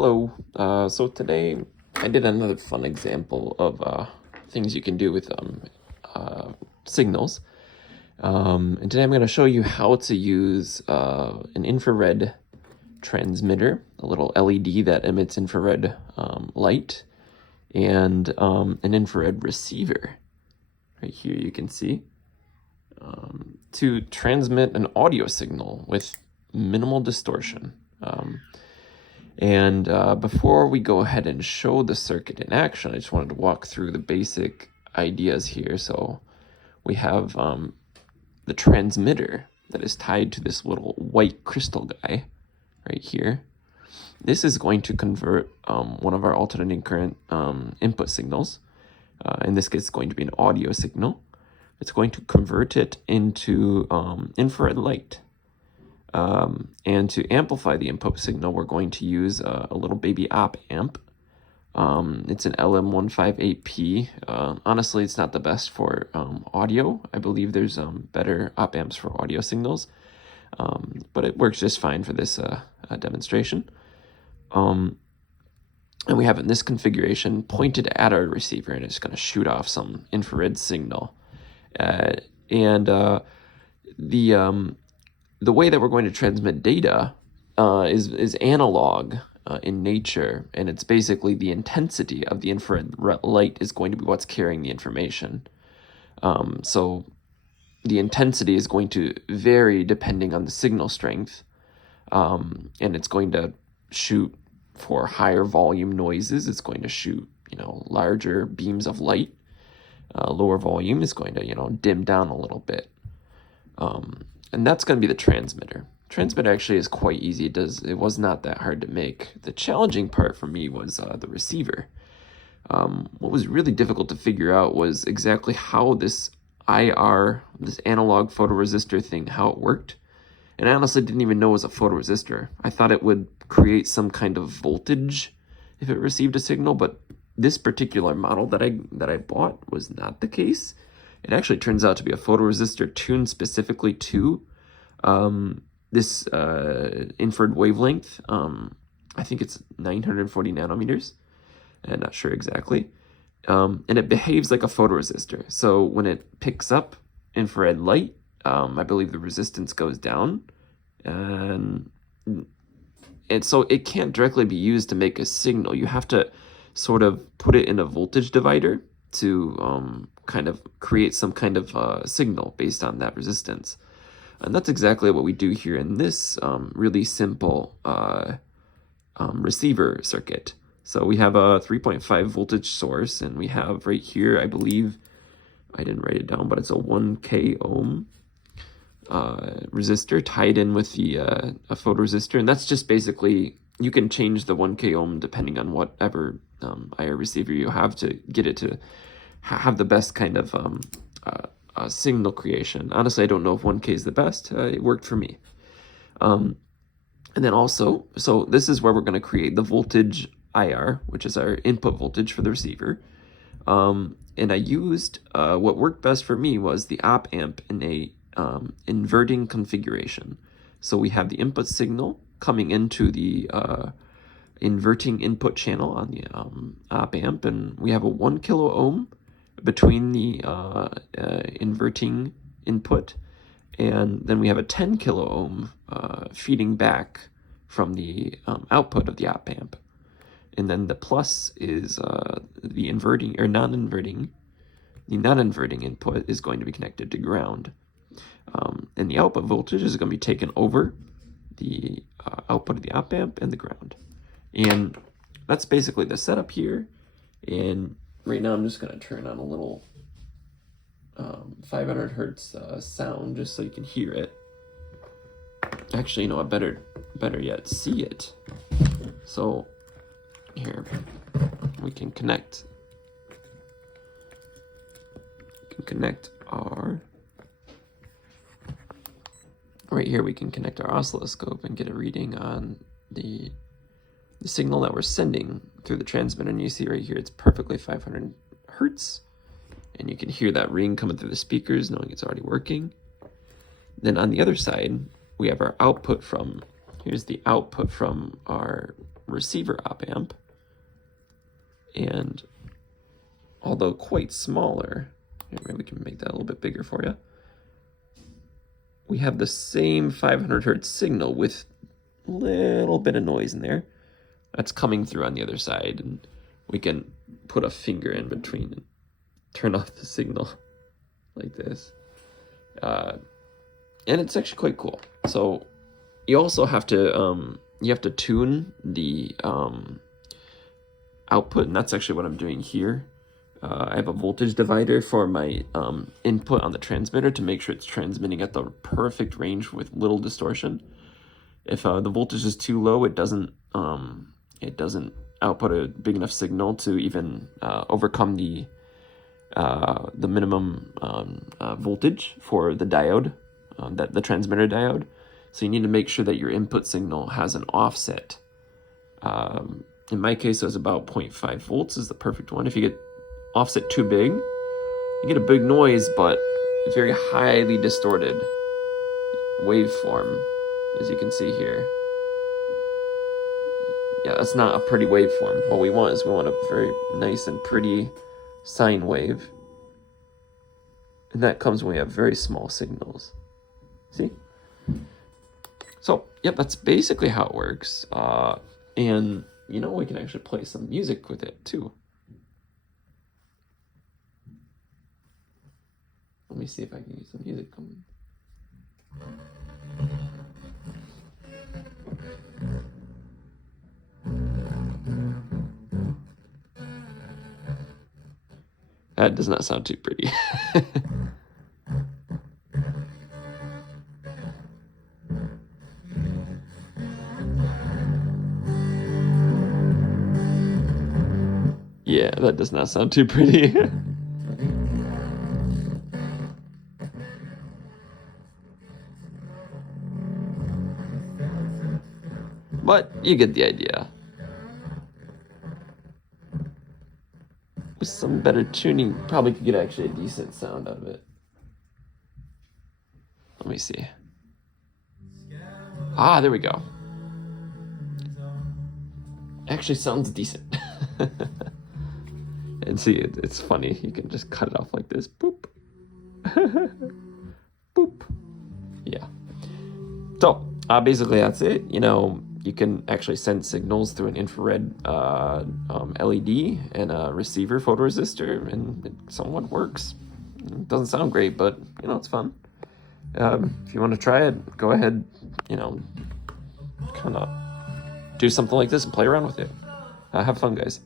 Hello. So today I did another fun example of things you can do with signals. And today I'm going to show you how to use an infrared transmitter, a little LED that emits infrared light, and an infrared receiver. Right here you can see. To transmit an audio signal with minimal distortion. Before we go ahead and show the circuit in action, I just wanted to walk through the basic ideas here. So we have the transmitter that is tied to this little white crystal guy right here. This is going to convert one of our alternating current input signals. In this case, it's going to be an audio signal. It's going to convert it into infrared light. And to amplify the input signal, we're going to use a little baby op amp. It's an LM158P. Honestly, it's not the best for audio. I believe there's better op amps for audio signals, but it works just fine for this demonstration. And we have it in this configuration pointed at our receiver, and it's going to shoot off some infrared signal. The way that we're going to transmit data is analog in nature, and it's basically the intensity of the infrared light is going to be what's carrying the information. So the intensity is going to vary depending on the signal strength, and it's going to shoot for higher volume noises. It's going to shoot, larger beams of light. Lower volume is going to, dim down a little bit. And that's going to be the transmitter. Transmitter actually is quite easy. It was not that hard to make. The challenging part for me was the receiver. What was really difficult to figure out was exactly how this IR, this analog photoresistor thing, how it worked. And I honestly didn't even know it was a photoresistor. I thought it would create some kind of voltage if it received a signal, but this particular model that I bought was not the case. It actually turns out to be a photoresistor tuned specifically to this infrared wavelength. I think it's 940 nanometers. I'm not sure exactly. And it behaves like a photoresistor. So when it picks up infrared light, I believe the resistance goes down. And so it can't directly be used to make a signal. You have to sort of put it in a voltage divider to kind of create some kind of signal based on that resistance. And that's exactly what we do here in this really simple receiver circuit. So we have a 3.5 voltage source, and we have right here, I believe, I didn't write it down, but it's a 1K ohm resistor tied in with the a photoresistor. And that's just basically, you can change the 1K ohm depending on whatever IR receiver you have to get it to have the best kind of signal creation. Honestly, I don't know if 1K is the best. It worked for me. And then also, so this is where we're going to create the voltage IR, which is our input voltage for the receiver. And I used, what worked best for me was the op amp in a inverting configuration. So we have the input signal coming into the inverting input channel on the op amp, and we have a 1 kilo ohm between the inverting input, and then we have a 10 kilo ohm feeding back from the output of the op amp. And then the plus is the inverting or non-inverting. The non-inverting input is going to be connected to ground. And the output voltage is going to be taken over the output of the op amp and the ground. And that's basically the setup here. And right now I'm just going to turn on a little 500 hertz sound just so you can hear it. Actually, better yet, see it. So here we can connect. Our right here. We can connect our oscilloscope and get a reading on the signal that we're sending through the transmitter. And you see right here, it's perfectly 500 hertz. And you can hear that ring coming through the speakers, knowing it's already working. Then on the other side, we have our output from, here's the output from our receiver op-amp. And although quite smaller, maybe we can make that a little bit bigger for you. We have the same 500 hertz signal with a little bit of noise in there. That's coming through on the other side, and we can put a finger in between and turn off the signal like this. And it's actually quite cool. So you also have to tune the output, and that's actually what I'm doing here. I have a voltage divider for my input on the transmitter to make sure it's transmitting at the perfect range with little distortion. If the voltage is too low, it doesn't output a big enough signal to even overcome the minimum voltage for the diode, the transmitter diode. So you need to make sure that your input signal has an offset. In my case, it was about 0.5 volts is the perfect one. If you get offset too big, you get a big noise, but a very highly distorted waveform, as you can see here. Yeah, that's not a pretty waveform. What we want is a very nice and pretty sine wave. And that comes when we have very small signals. See? So, yep, that's basically how it works. And, you know, we can actually play some music with it, too. Let me see if I can get some music coming. That does not sound too pretty. Yeah, that does not sound too pretty. But you get the idea. With some better tuning, probably could get actually a decent sound out of it. Let me see. Ah, there we go. Actually sounds decent. And see, it's funny. You can just cut it off like this. Boop. Boop. Yeah. So, basically that's it. You know, you can actually send signals through an infrared LED and a receiver photoresistor, and it somewhat works. It doesn't sound great, but, you know, it's fun. If you want to try it, go ahead, you know, kind of do something like this and play around with it. Have fun, guys.